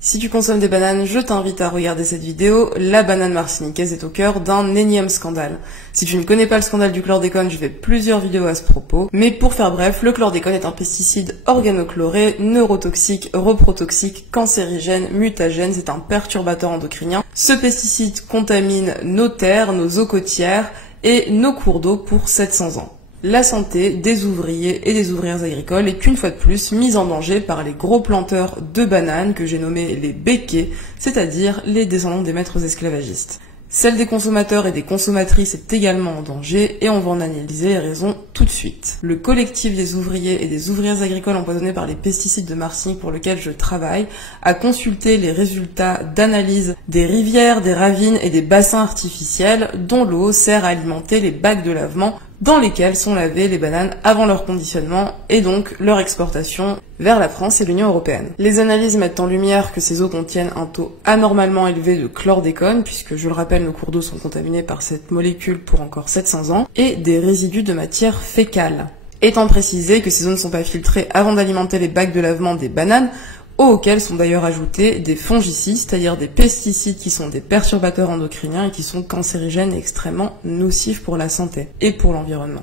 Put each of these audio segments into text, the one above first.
Si tu consommes des bananes, je t'invite à regarder cette vidéo. La banane martiniquaise est au cœur d'un énième scandale. Si tu ne connais pas le scandale du chlordécone, je fais plusieurs vidéos à ce propos. Mais pour faire bref, le chlordécone est un pesticide organochloré, neurotoxique, reprotoxique, cancérigène, mutagène. C'est un perturbateur endocrinien. Ce pesticide contamine nos terres, nos eaux côtières et nos cours d'eau pour 700 ans. La santé des ouvriers et des ouvrières agricoles est qu'une fois de plus mise en danger par les gros planteurs de bananes que j'ai nommés les béquets, c'est-à-dire les descendants des maîtres esclavagistes. Celle des consommateurs et des consommatrices est également en danger et on va en analyser les raisons tout de suite. Le collectif des ouvriers et des ouvrières agricoles empoisonnés par les pesticides de Martinique pour lequel je travaille a consulté les résultats d'analyse des rivières, des ravines et des bassins artificiels dont l'eau sert à alimenter les bacs de lavement dans lesquels sont lavées les bananes avant leur conditionnement et donc leur exportation vers la France et l'Union européenne. Les analyses mettent en lumière que ces eaux contiennent un taux anormalement élevé de chlordécone, puisque je le rappelle, nos cours d'eau sont contaminés par cette molécule pour encore 700 ans, et des résidus de matière fécale. Étant précisé que ces eaux ne sont pas filtrées avant d'alimenter les bacs de lavement des bananes, auxquels sont d'ailleurs ajoutés des fongicides, c'est-à-dire des pesticides qui sont des perturbateurs endocriniens et qui sont cancérigènes et extrêmement nocifs pour la santé et pour l'environnement.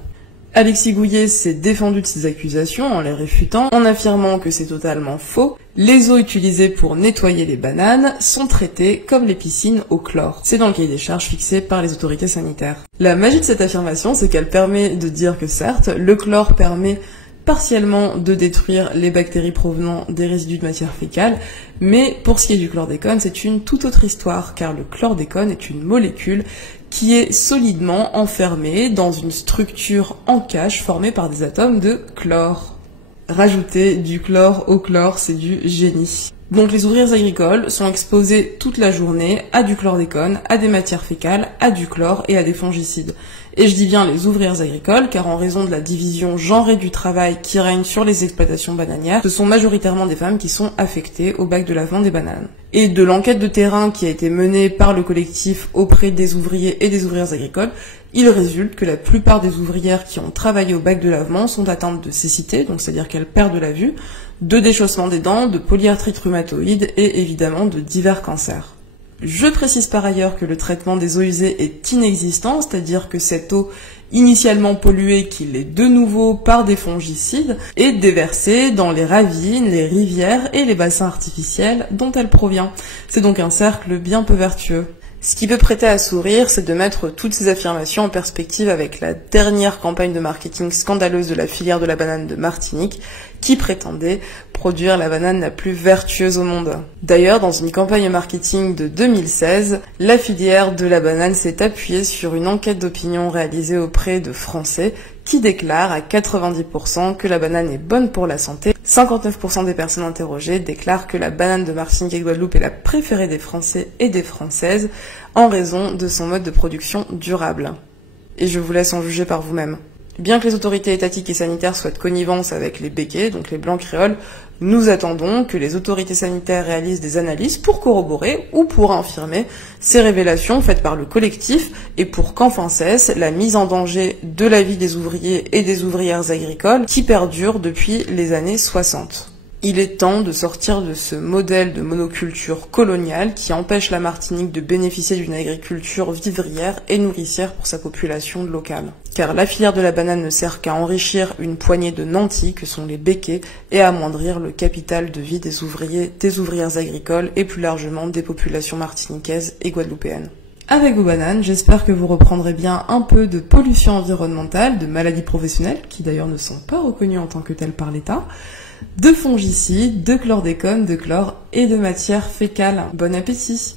Alexis Gouillet s'est défendu de ces accusations en les réfutant, en affirmant que c'est totalement faux. Les eaux utilisées pour nettoyer les bananes sont traitées comme les piscines au chlore. C'est dans le cahier des charges fixé par les autorités sanitaires. La magie de cette affirmation, c'est qu'elle permet de dire que certes, le chlore permet partiellement de détruire les bactéries provenant des résidus de matière fécale, mais pour ce qui est du chlordécone, c'est une toute autre histoire, car le chlordécone est une molécule qui est solidement enfermée dans une structure en cage formée par des atomes de chlore. Rajouter du chlore au chlore, c'est du génie. Donc les ouvrières agricoles sont exposées toute la journée à du chlordécone, à des matières fécales, à du chlore et à des fongicides. Et je dis bien les ouvrières agricoles, car en raison de la division genrée du travail qui règne sur les exploitations bananières, ce sont majoritairement des femmes qui sont affectées au bac de lavement des bananes. Et de l'enquête de terrain qui a été menée par le collectif auprès des ouvriers et des ouvrières agricoles, il résulte que la plupart des ouvrières qui ont travaillé au bac de lavement sont atteintes de cécité, donc c'est-à-dire qu'elles perdent la vue, de déchaussement des dents, de polyarthrite rhumatoïde et évidemment de divers cancers. Je précise par ailleurs que le traitement des eaux usées est inexistant, c'est-à-dire que cette eau initialement polluée qui l'est de nouveau par des fongicides est déversée dans les ravines, les rivières et les bassins artificiels dont elle provient. C'est donc un cercle bien peu vertueux. Ce qui peut prêter à sourire, c'est de mettre toutes ces affirmations en perspective avec la dernière campagne de marketing scandaleuse de la filière de la banane de Martinique, qui prétendait produire la banane la plus vertueuse au monde. D'ailleurs, dans une campagne marketing de 2016, la filière de la banane s'est appuyée sur une enquête d'opinion réalisée auprès de Français qui déclarent à 90% que la banane est bonne pour la santé. 59% des personnes interrogées déclarent que la banane de Martinique et Guadeloupe est la préférée des Français et des Françaises en raison de son mode de production durable. Et je vous laisse en juger par vous-même. Bien que les autorités étatiques et sanitaires soient de connivence avec les béquets, donc les blancs créoles, nous attendons que les autorités sanitaires réalisent des analyses pour corroborer ou pour infirmer ces révélations faites par le collectif et pour qu'enfin cesse la mise en danger de la vie des ouvriers et des ouvrières agricoles qui perdure depuis les années 60. Il est temps de sortir de ce modèle de monoculture coloniale qui empêche la Martinique de bénéficier d'une agriculture vivrière et nourricière pour sa population locale. Car la filière de la banane ne sert qu'à enrichir une poignée de nantis que sont les béquets et à amoindrir le capital de vie des ouvriers, des ouvrières agricoles et plus largement des populations martiniquaises et guadeloupéennes. Avec vos bananes, j'espère que vous reprendrez bien un peu de pollution environnementale, de maladies professionnelles, qui d'ailleurs ne sont pas reconnues en tant que telles par l'État, de fongicides, de chlordécone, de chlore et de matière fécale. Bon appétit!